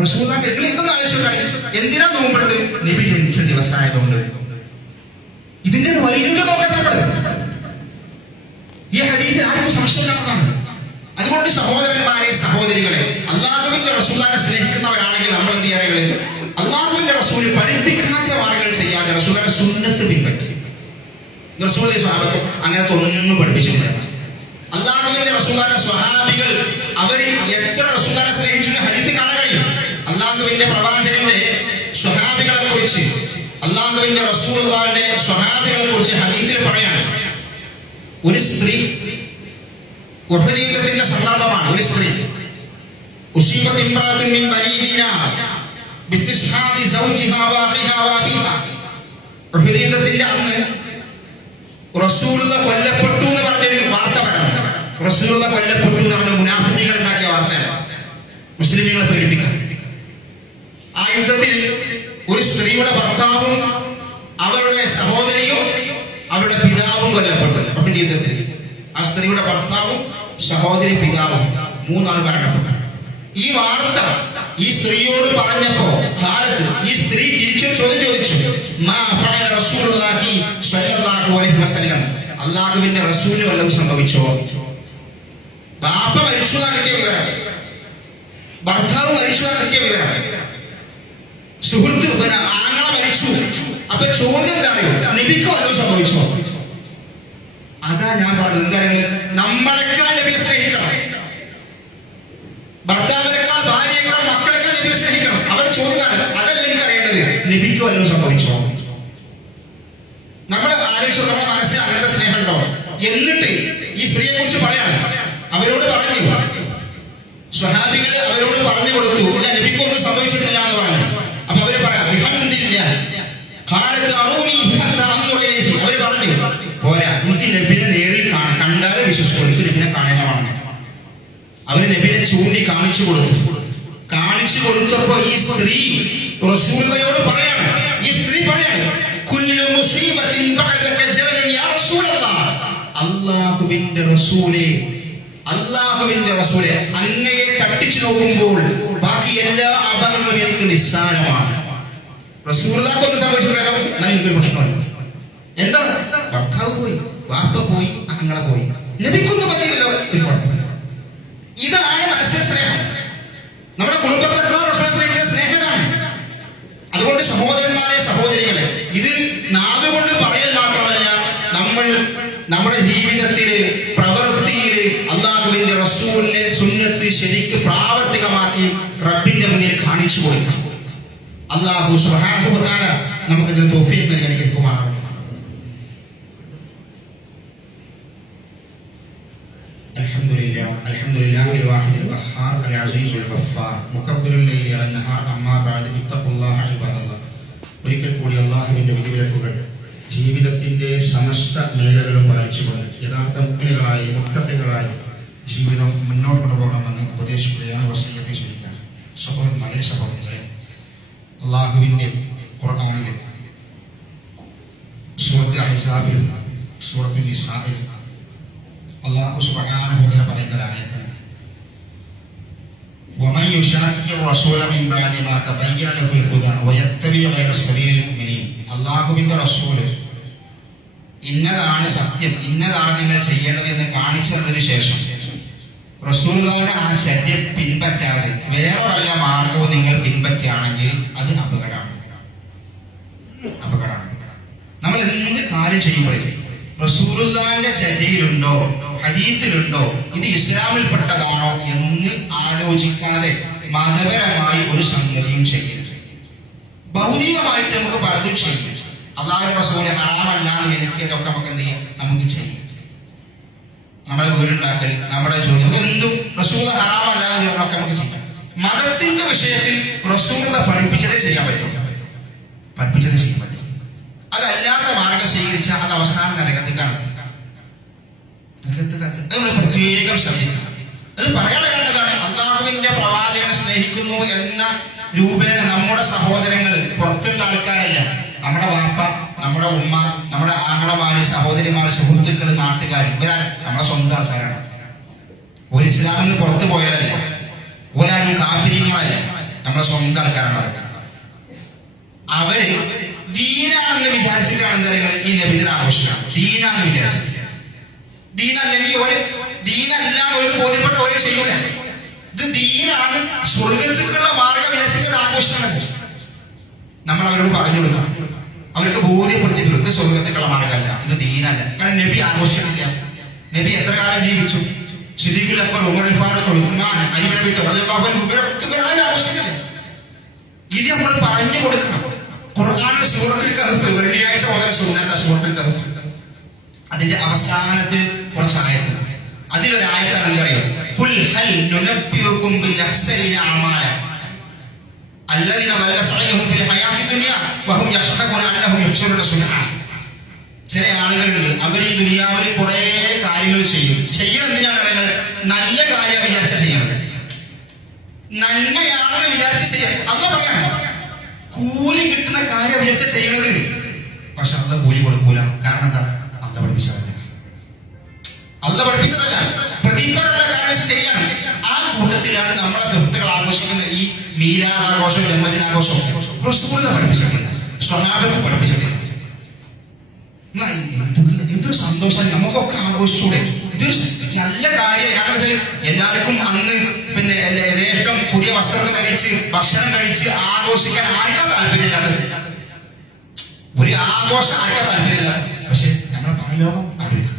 റസൂലുള്ളാഹി ഇതൊന്നും ആവശ്യമില്ല. എന്തിനാ നോമ്പെടുത്ത്? നബി ജനിച്ച ദിവസമായതുകൊണ്ട്. ഇതിന്റെ ഒരു വൈരുദ്ധ്യം നോക്കാൻ നമ്മൾ ഈ ഹദീസിൽ ആർക്കും സംശയമില്ലാത്തതാണ്. അതുകൊണ്ട് സഹോദരന്മാരെ, സഹോദരികളെ, അല്ലാഹുവിന്റെ റസൂലിനെ സ്നേഹിക്കുന്നവരാണെങ്കിൽ നമ്മൾ എന്ത് ചെയ്യാറുള്ളത്? അല്ലാഹുവിന്റെ റസൂൽ പഠിപ്പിക്കാത്ത മാർഗങ്ങൾ ചെയ്യാതെ റസൂലിന്റെ സുന്നത്ത് പിൻപറ്റി. റസൂലിന്റെ സ്വഹാബത്ത് അങ്ങനത്തെ ഒന്നും പഠിപ്പിച്ചിട്ടില്ല. അല്ലാഹുവിന്റെ റസൂലിന്റെ സ്വഹാബികൾ അവർ എത്ര റസൂലിനെ സ്നേഹിച്ചു ഹദീസിൽ കാണാൻ കഴിയും. അല്ലാഹുവിന്റെ പ്രവാചകന്റെ സ്വഹാബികളെ കുറിച്ച്, അല്ലാഹുവിന്റെ റസൂലുള്ളാഹിന്റെ സ്വഹാബികളെ കുറിച്ച് ഹദീസിൽ പറയാണ്. ഒരു സ്ത്രീ, ഉഹദ് യുദ്ധത്തിന്റെ സന്ദർഭമാണ്. ഒരു സ്ത്രീ ഉസീബത്ത് ഇംറഅത്തുൻ മിൻ ബനീ ദീനാർ ബിസ്തിശ്ഹാദി സൗജിഹാ വഅഖിഹാ വഅബീഹാ. ഉഹദ് യുദ്ധത്തിന്റെ അന്ന് റസൂലുള്ളാഹി കൊല്ലപ്പെട്ടു എന്ന് പറഞ്ഞൊരു വാർത്ത വരണം. റസൂലുള്ളാഹി കൊല്ലപ്പെട്ടു എന്ന് പറഞ്ഞ മുനാഫിഖുകൾ ഉണ്ടാക്കിയ വാർത്തയാണ്, മുസ്ലിമീങ്ങളെ പേടിപ്പിക്കാൻ. ആ യുദ്ധത്തിൽ ഒരു സ്ത്രീയുടെ ഭർത്താവും അവരുടെ സഹോദരിയും അവരുടെ പിതാവും കൊല്ലപ്പെട്ടു. ഉഹദ് യുദ്ധത്തിൽ ആ സ്ത്രീയുടെ ഭർത്താവും സഹോദരി പിതാവും മൂന്നാൾ മരണപ്പെട്ടു. ഈ വാർത്ത ഈ സ്ത്രീയോട് പറഞ്ഞപ്പോ കാലത്ത് ഈ സ്ത്രീ തിരിച്ചു ചോദ്യം ചോദിച്ചു, അല്ലാഹുവിന്റെ റസൂലിന് വല്ലതും സംഭവിച്ചോ? ബാപ്പ മരിച്ചതാ കിട്ടിയ വിവരം, ഭർത്താവ് മരിച്ചതാ കിട്ടിയ വിവരം, സുഹൃത്ത് ആങ്ങള മരിച്ചു. അപ്പൊ ചോദ്യം എന്താണെയോ, നബിക്ക് വല്ലതും സംഭവിച്ചോ? അതാ ഞാൻ പറഞ്ഞത്. എന്തായാലും നമ്മളെക്കാൾ നബിയെ സ്നേഹിക്കണം, ഭർത്താവിനേക്കാൾ ഭാര്യയേക്കാൾ മക്കളെക്കാൾ നബിയെ സ്നേഹിക്കണം. അവർ ചോദ്യമാണ്, അതല്ല എനിക്ക് അറിയേണ്ടത്, നബിക്ക് വല്ലതും സംഭവിച്ചോ? നമ്മൾ ആലോചിച്ചു, നമ്മുടെ മനസ്സിൽ അങ്ങനത്തെ സ്നേഹം ഉണ്ടോ? എന്നിട്ട് ഈ സ്ത്രീയെ കുറിച്ച് പറയാണ്. അവരോട് പറഞ്ഞു, സ്വഹാബികളെ അവരോട് പറഞ്ഞു കൊടുത്തു, ഇല്ല നബിക്കൊന്നും സംഭവിച്ചിട്ടില്ല എന്ന് പറഞ്ഞു. അപ്പൊ അവര് പറയാം, അവര് പറഞ്ഞു, പോരാ, എനിക്ക് നബിനെ നേരിൽ കണ്ടാലും വിശ്വസിക്കും, എനിക്ക് നബിനെ കാണാനാണ്. അവര് നബിനെ ചൂണ്ടി കാണിച്ചു കൊടുത്തു. കാണിച്ചു കൊടുത്തപ്പോ ഈ സ്ത്രീ റസൂലുള്ളാഹിയോട് പറയാണ്, ഈ സ്ത്രീ പറയാണ്, അല്ലാഹുവിന്റെ റസൂലേ, അല്ലാഹുവിന്റെ റസൂലേ, അങ്ങയെ തട്ടിച്ചു നോക്കുമ്പോൾ ബാക്കി എല്ലാ അപകടങ്ങളും എനിക്ക് നിസ്സാരമാണ്. റസൂലുള്ളാഹിക്ക് ഒന്നും സംഭവിച്ചില്ലല്ലോ, എന്നാൽ എനിക്കൊരു പ്രശ്നമാണ്. എന്താ? ഭർത്താവ് പോയി, വാപ്പ പോയി, ആങ്ങളെ പോയി, നബിക്കൊന്നും പറ്റില്ലല്ലോ, ഒരു കുഴപ്പമില്ല. ഇതാണ് മനസ്സിലെ സ്നേഹം. നമ്മുടെ കുടുംബത്തിലുള്ള റസൂലിനെ സ്നേഹിക്കുന്ന സ്നേഹമാണ്. അതുകൊണ്ട് സഹോദരന്മാരെ, സഹോദരികളെ, ഇത് നാവുകൊണ്ട് പറയൽ മാത്രമല്ല, നമ്മൾ നമ്മുടെ ജീവിതത്തില്, പ്രവൃത്തിയില് അല്ലാഹുവിന്റെ റസൂലിന്റെ സുന്നത്ത് ശരിക്ക് പ്രാവർത്തികമാക്കി റബ്ബിന്റെ മുന്നിൽ കാണിച്ചു കൊടുക്കണം. അല്ലാഹു സുബ്ഹാനഹു വ തആല നമുക്ക് ഇതിന് തൗഫീഖ് നൽകി അനുഗ്രഹിക്കുമാറാകട്ടെ. അൽഹംദുലില്ലാഹിൽ വാഹിദിൽ ഖഹാർ അൽ അസീസുൽ ഗഫാർ മുകബ്ബിറുൽ ലൈലി വൻ നഹാർ അമ്മാ ബഅദ് ഇത്തഖുല്ലാഹ ഇബാദല്ലാഹ്. ഒരിക്കൽ കൂടി അല്ലാഹുവിന്റെ വിധിവിലക്കുകൾ ജീവിതത്തിന്റെ സമസ്ത മേഖലകളും പാലിച്ചുകൊണ്ട് യഥാർത്ഥ മുഖ്യകളായി മുക്തകളായി ജീവിതം മുന്നോട്ട് കൊണ്ടുപോകണമെന്ന് ഉപദേശിക്കുകയാണ് വസീയത്തെ ചെയ്യുക. സഹോദരന്മാരെ സഹോദരികളെ, അള്ളാഹുവിൻ്റെ ഖുർആനിലെ സൂറത്തുൽ അഹ്സാബിൽ സൂറത്തുൽ നിസാഇൽ അല്ലാഹു സുബ്ഹാനഹു വ തആല പറയുന്ന ആയത്താണ് ومن يشاقق الرسول من بعد ما تبين له الهدى ويتبع غير سبيل المؤمنين. അല്ലാഹുവിന്റെ റസൂല് ഇന്നതാണ് സത്യം, ഇന്നതാണ് നിങ്ങൾ ചെയ്യേണ്ടത് എന്ന് കാണിച്ചു തന്നതിന് ശേഷം റസൂലുള്ളാഹിയുടെ ആ ശരീരം പിൻപറ്റാതെ വേറെ വല്ല മാർഗവും നിങ്ങൾ പിൻപറ്റുകയാണെങ്കിൽ അത് അപകടമാണ്. നമ്മൾ എന്ത് കാര്യം ചെയ്യുമ്പോഴേ റസൂലുള്ളാഹിന്റെ ശരീരമുണ്ടോ ഹദീസിലുണ്ടോ ഇത് ഇസ്ലാമിൽപ്പെട്ടതാണോ എന്ന് ആലോചിക്കാതെ മതപരമായി ഒരു സംഗതിയും ചെയ്യരുത്. ഭൗതികമായിട്ട് നമുക്ക് പലതും ചെയ്യും. അല്ലാഹുവിന്റെ റസൂല് ഹറാമല്ലാന്ന് വിലക്കിയതൊക്കെ നമുക്ക് എന്ത് ചെയ്യാം, നമുക്ക് ചെയ്യാം. നമ്മുടെ വീടുണ്ടാക്കൽ, നമ്മുടെ ജോലി, എന്തും റസൂൽ ഹറാമല്ലാന്ന് ഒക്കെ നമുക്ക് ചെയ്യാം. മതത്തിന്റെ വിഷയത്തിൽ റസൂൽ പഠിപ്പിച്ചതേ ചെയ്യാൻ പറ്റും. അതല്ലാത്ത മാർഗം സ്വീകരിച്ചാൽ അത് അവസാനം നരകത്തിൽ കത്ത് നമ്മൾ പ്രത്യേകം ശ്രദ്ധിക്കണം. അത് പറയാനുള്ള കാരണതാണ് അള്ളാഹുവിന്റെ പ്രവാചകനെ സ്നേഹിക്കുന്നു എന്ന രൂപേണ നമ്മുടെ സഹോദരങ്ങൾ പുറത്തുള്ള ആൾക്കാരല്ല, നമ്മുടെ വാപ്പ, നമ്മുടെ ഉമ്മ, നമ്മുടെ ആങ്ങളമാര്, സഹോദരിമാര്, സുഹൃത്തുക്കള്, നാട്ടുകാർ, ഇവരാണ് നമ്മുടെ സ്വന്തം ആൾക്കാരാണ്. ഒരു ഇസ്ലാമിൽ നിന്ന് പുറത്തു പോയതല്ല, ഒരാളും കാഫിര്യങ്ങളല്ല, നമ്മുടെ സ്വന്തം ആൾക്കാരാണ്. അവര് ദീനാണെന്ന് വിചാരിച്ചിട്ടാണ് എന്താ പറയുക ഈ നബിദിനം ആഘോഷിക്കണം. ദീനാന്ന് വിചാരിച്ചത്, ദീനല്ലെങ്കിൽ ഒരു ദീനല്ല ഒരു ബോധ്യപ്പെട്ട ഒരു ചെയ്യൂല. ഇത് ദീനാണ്, സ്വർഗത്തിലുള്ള മാർഗം വിചാരിച്ചത് ആഘോഷിക്കണം. നമ്മൾ അവരോട് പറഞ്ഞു കൊടുക്കണം, അവർക്ക് ബോധ്യപ്പെടുത്തിയിട്ടുള്ളത് ഇത് സ്വർഗത്തിലുള്ള മാർഗമല്ല, ഇത് ദീനല്ല. കാരണം നബി ആഘോഷിക്കുന്നില്ല. നബി എത്ര കാലം ജീവിച്ചു? സിദ്ദീഖുൽ അക്ബർ, ഉമറുൽ ഫാറൂഖ്, ഉസ്മാൻ, അലി റളിയല്ലാഹു അൻഹു ഇവരൊക്കെ ആഘോഷിക്കുന്നില്ല. ഇത് നമ്മൾ പറഞ്ഞു കൊടുക്കണം. ഖുർആനിലെ സൂറത്തുൽ കഹ്ഫ്, വെള്ളിയാഴ്ച മുതൽ സുന്നത്ത സൂറത്തുൽ കഹ്ഫ്, അതിന്റെ അവസാനത്തിൽ കുറച്ച് ആയത്ത്, അതിലൊരു ആയത്താണ് എന്തറിയോ, ഖുൽ ഹൽ നുനബ്ബിഉകും ബിൽ അഹ്സനീന അഅമാല അല്ലദീന വല്ല സഅയ്ഹും ഫിൽ ഹയാത്തി ദുനിയ വഹും യഹ്സബൂന അന്നഹും യുഹ്സിനൂന സുനഅ. ചില ആളുകളുണ്ട്, അവർ ഈ ദുനിയാവിൽ കുറെ കാര്യങ്ങൾ ചെയ്യും. ചെയ്യണം എന്തിനാണ് പറയുന്നത്? നല്ല കാര്യം വിചാരിച്ച ചെയ്യണം, നന്മയാണെന്ന് വിചാരിച്ച് ചെയ്യാം. അല്ലാഹ് പറയണം കൂലി കിട്ടുന്ന കാര്യം വിചാരിച്ച ചെയ്യണത്. പക്ഷെ അല്ലാഹ് കൂലി കൊടുക്കൂല. കാരണം എന്താ? അല്ലാഹ് പഠിപ്പിച്ചതല്ല, പ്രതിഫലമുള്ള കാര്യം ചെയ്യണം. ആ കൂട്ടത്തിലാണ് നമ്മുടെ സുഹൃത്തുക്കൾ ആഘോഷിക്കുന്ന ഈ മീലാദാഘോഷവും ജന്മദിനാഘോഷവും റസൂൽ പഠിപ്പിച്ചിട്ടില്ല, സ്വഹാബത്ത് പഠിപ്പിച്ചിട്ടില്ല. എന്തൊരു സന്തോഷം, നമുക്കൊക്കെ ആഘോഷിച്ചൂടെ? ഇതൊരു നല്ല കാര്യം. കാരണം എല്ലാവർക്കും അന്ന് പിന്നെ യഥേഷ്ടം പുതിയ വസ്ത്രങ്ങൾ ധരിച്ച് ഭക്ഷണം കഴിച്ച് ആഘോഷിക്കാൻ ആർക്കാ താല്പര്യമില്ലാത്തത്? ഒരു ആഘോഷം ആർക്കാ താല്പര്യമില്ല? പക്ഷെ നമ്മുടെ പരലോകം ആഗ്രഹിക്കണം.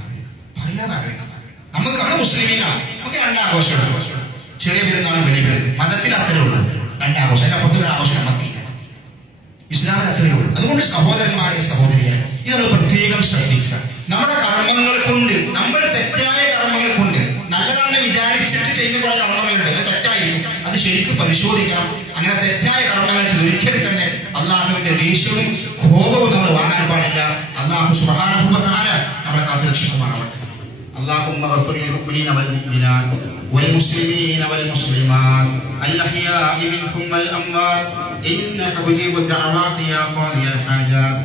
നമ്മുടെ മുസ്ലിമീങ്ങളാണ്, നമുക്ക് രണ്ടാഘോഷമുണ്ട്. ചെറിയ പെരുന്നാളും വലിയ പെരുന്നാൾ. മതത്തിൽ അത്രേ ഉള്ളൂ രണ്ടാഘോഷം, അതിനപ്പുറത്ത് ഒരു ആഘോഷം നമുക്കില്ല. ഇസ്ലാമിൽ അത്രയേ ഉള്ളൂ. അതുകൊണ്ട് സഹോദരന്മാരെ സഹോദരികളെ, ഇത് നമ്മൾ പ്രത്യേകം ശ്രദ്ധിക്കുക. നമ്മുടെ കർമ്മങ്ങൾ കൊണ്ട്, നമ്മൾ തെറ്റായ കർമ്മങ്ങൾ കൊണ്ട്, നല്ലതാണെന്ന് വിചാരിച്ചിട്ട് ചെയ്യുന്ന കുറെ കർമ്മങ്ങളുണ്ട്, അത് തെറ്റായിരിക്കും. അത് ശരിക്കും പരിശോധിക്കണം. അങ്ങനെ തെറ്റായ കർമ്മങ്ങൾ ചെയ്ത് ഒരിക്കലും തന്നെ അള്ളാഹുവിന്റെ ദേഷ്യവും കോപവും നമ്മൾ വാങ്ങാൻ പാടില്ല. അള്ളാഹു സുബ്ഹാനഹു വ തആല നമ്മളെ കാത്തുരക്ഷിക്കുമാറാവട്ടെ. اللهم اغفر للمؤمنين والمؤمنات والمسلمين والمسلمات الأحياء منهم والأموات إنك مجيب الدعوات يا قاضي الحاجات.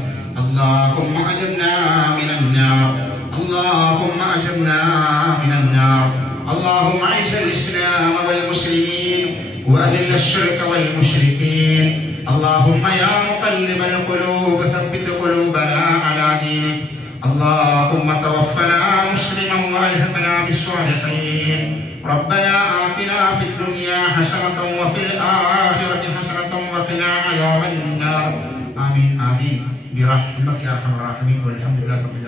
اللهم أجرنا من النار، اللهم أجرنا من النار. اللهم أعز الإسلام والمسلمين وأذل الشرك والمشركين. اللهم يا مقلب القلوب ثبت قلوبنا على دينك. اللهم توفنا مسلما والحقنا بالصالحين. ربنا آتنا في الدنيا حسنة وفي الآخرة حسنة وقنا عذاب النار. آمين آمين برحمتك يا أرحم الراحمين والحمد لله رب العالمين.